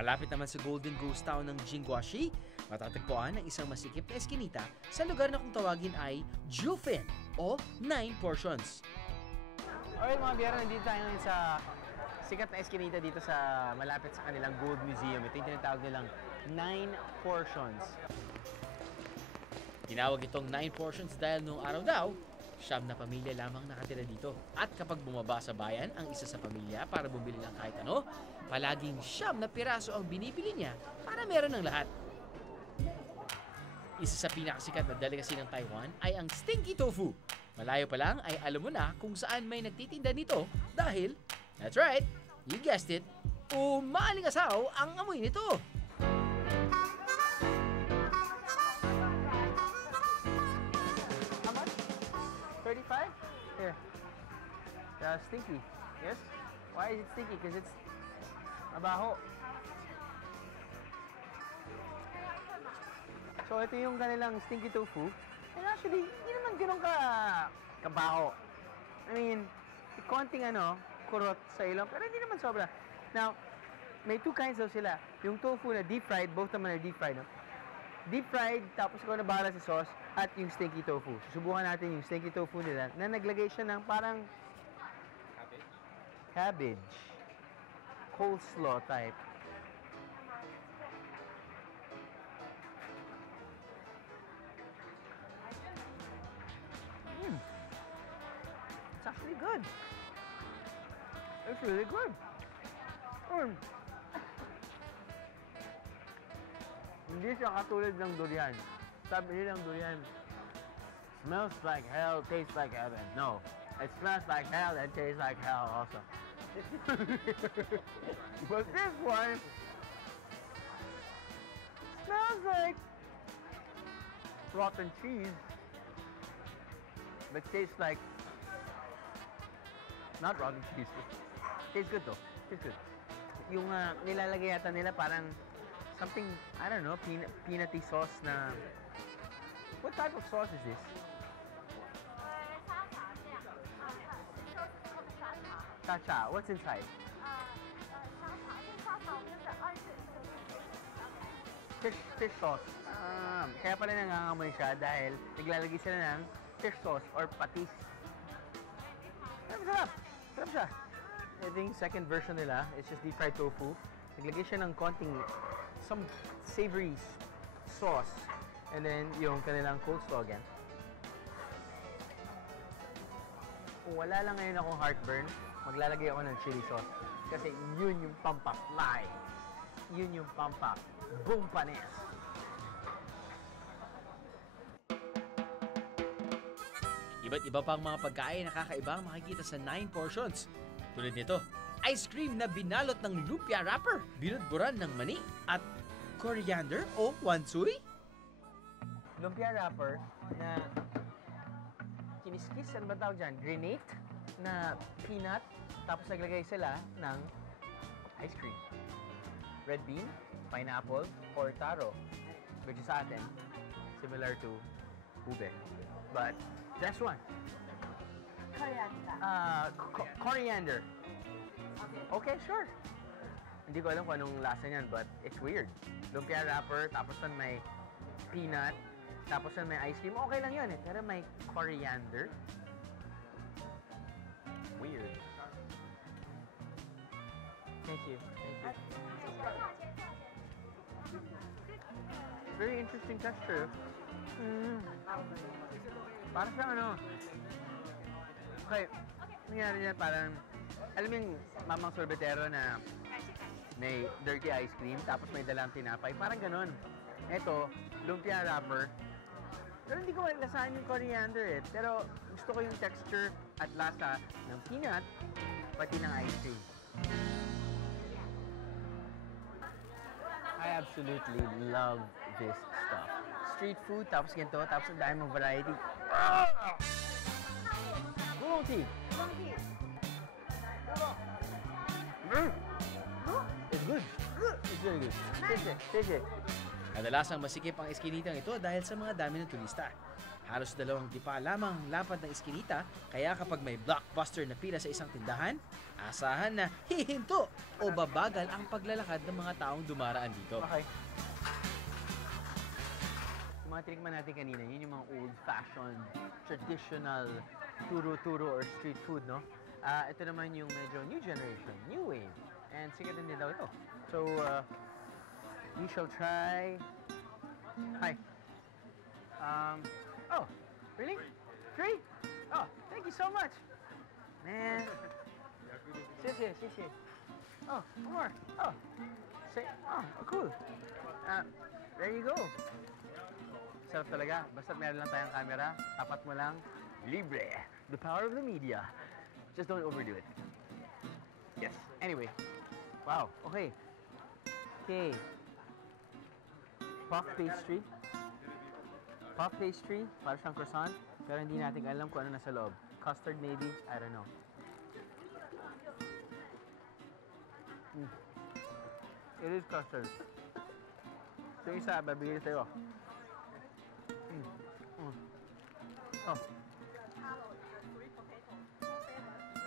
Malapit naman sa Golden Ghost Town ng Jingguashi, matatagpuan ang isang masikip na eskinita sa lugar na kung tawagin ay Jufin o 9 Portions. Alright mga biyero, nandito tayo ngayon sa sikat na eskinita dito sa malapit sa kanilang Gold Museum. Ito yung tinatawag nilang 9 Portions. Tinawag itong 9 Portions dahil noong araw daw, 9 na pamilya lamang nakatira dito. At kapag bumaba sa bayan ang isa sa pamilya para bumili ng kahit ano, palaging 9 na piraso ang binibili niya para meron ng lahat. Isa sa pinakasikat na delicacy ng Taiwan ay ang stinky tofu. Malayo pa lang ay alam mo na kung saan may nagtitinda nito dahil, that's right, you guessed it, umaalingasaw ang amoy nito. How much? 35? Here. Stinky. Yes? Why is it stinky? Because it's mabaho. So ito yung kanilang stinky tofu. And actually, hindi naman ganun kabaho. I mean, konting kurot sa ilong, pero hindi naman sobra. Now, may two kinds daw sila. Yung tofu na deep fried, both naman are deep fried, no? Deep fried, tapos ikaw nabara sa sauce, at yung stinky tofu. Susubukan natin yung stinky tofu nila na naglagay siya ng parang cabbage. Coleslaw type. It's actually good. It's really good. Hindi siya katulad ng durian. Sabi nilang durian, smells like hell, tastes like heaven. No, it smells like hell and tastes like hell also. But this one smells like rotten cheese, but tastes like not rotten cheese. Tastes good though. Tastes good. Yung nilalagay yata nila parang something, I don't know, peanutty sauce na... What type of sauce is this? Cha-cha. What's inside? Fish sauce. Kaya pala nangangamoy siya dahil naglalagay sila ng fish sauce or patis. Sarap! Sarap siya. I think second version nila is just deep fried tofu. Naglagay siya ng konting some savory sauce and then yung kanilang coleslaw again. Kung wala lang ngayon akong heartburn, maglalagay ako ng chili sauce kasi yun yung pampafly. Yun yung pampa boom panes. Iba't iba pang mga pagkain na kakaiba ang makikita sa 9 Portions. Tulad nito, ice cream na binalot ng lumpia wrapper, binudburan ng mani, at coriander o wansui. Lumpia wrapper na kiniskis, ano ba tawag dyan? Grenade na peanut, tapos naglagay sila ng ice cream. Red bean, pineapple, or taro, which is sa atin, similar to ube. But, that's one. Coriander. Okay, sure. Hindi ko alam kung anong lasa niyan, but it's weird. Lumpia wrapper, tapos nun may peanut, tapos nun may ice cream. Okay lang yun eh, pero may coriander. Weird. Thank you. Thank you. Very interesting texture. Parang siyang okay, nangyari niya parang, alam mo yung mamang sorbetero na may dirty ice cream, tapos may dalang tinapay, parang ganon. Ito, lumpia wrapper. Pero hindi ko malasahan yung coriander eh. Pero gusto ko yung texture at lasa ng peanut, pati ng ice cream. I absolutely love this stuff. Street food, tapos ganito, tapos ang dahil mong variety. Oolong tea. It's good. It's very good. Taste it. Taste it. Kadalasang masikip ang eskinitang ito dahil sa mga dami ng turista. Halos 2 dipa lamang ang lapad ng iskinita, kaya kapag may blockbuster na pila sa isang tindahan, asahan na hihinto o babagal ang paglalakad ng mga taong dumaraan dito. Okay. Yung mga tinikman natin kanina, yun yung mga old-fashioned, traditional turo-turo or street food, no? Ito naman yung medyo new generation, new wave. And sikat din daw ito. So, we shall try... Hi. Oh, really? 3? Oh, thank you so much. Man. Xie. Oh, more. Oh, cool. There you go. Sarap talaga. Basta meron lang tayong camera, tapat mo lang, libre. The power of the media. Just don't overdo it. Yes. Anyway. Wow. Okay. Puff pastry. Puff pastry, para siyang croissant, pero hindi natin alam kung ano nasa loob. Custard maybe? I don't know. It is custard. Ito isa, babigay sa'yo.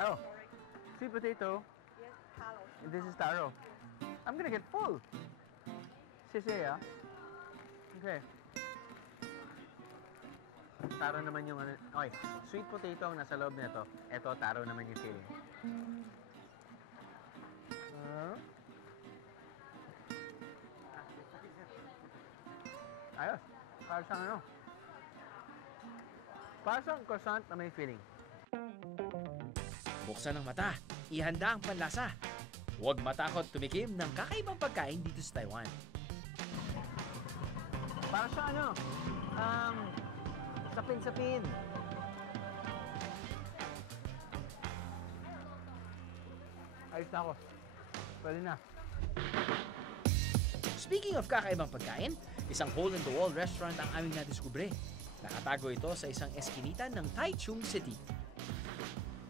Oh, sweet potato. Yes, taro. And this is taro. I'm gonna get full. Sisya, okay. Taro naman yung ano. Okay, sweet potato ang nasa loob nito. Ito, taro naman yung filling. Ayos. Para siyang ano. Para siyang croissant na may filling. Buksan ang mata, ihanda ang panlasa. Huwag matakot tumikim ng kakaibang pagkain dito sa Taiwan. Para siyang ano, sapin-sapin. Ayos na ako. Pwede na. Speaking of kakaibang pagkain, isang hole-in-the-wall restaurant ang aming nadiskubre. Nakatago ito sa isang eskinita ng Taichung City.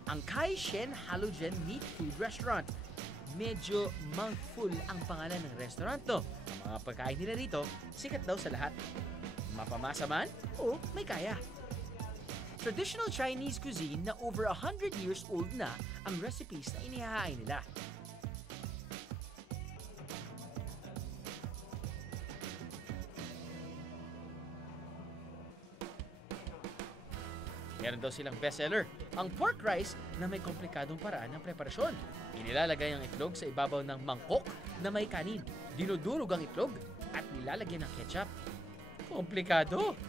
Ang Kai Shen Halogen Meat Food Restaurant. Medyo mouthful ang pangalan ng restaurant to. Ang mga pagkain nila rito, sikat daw sa lahat. Mapamasa man o may kaya. Traditional Chinese cuisine na over 100 years old na ang recipes na inihahain nila. Meron daw silang bestseller, ang pork rice na may komplikadong paraan ng preparasyon. Inilalagay ang itlog sa ibabaw ng mangkok na may kanin. Dinudurog ang itlog at nilalagyan ng ketchup. Komplikado!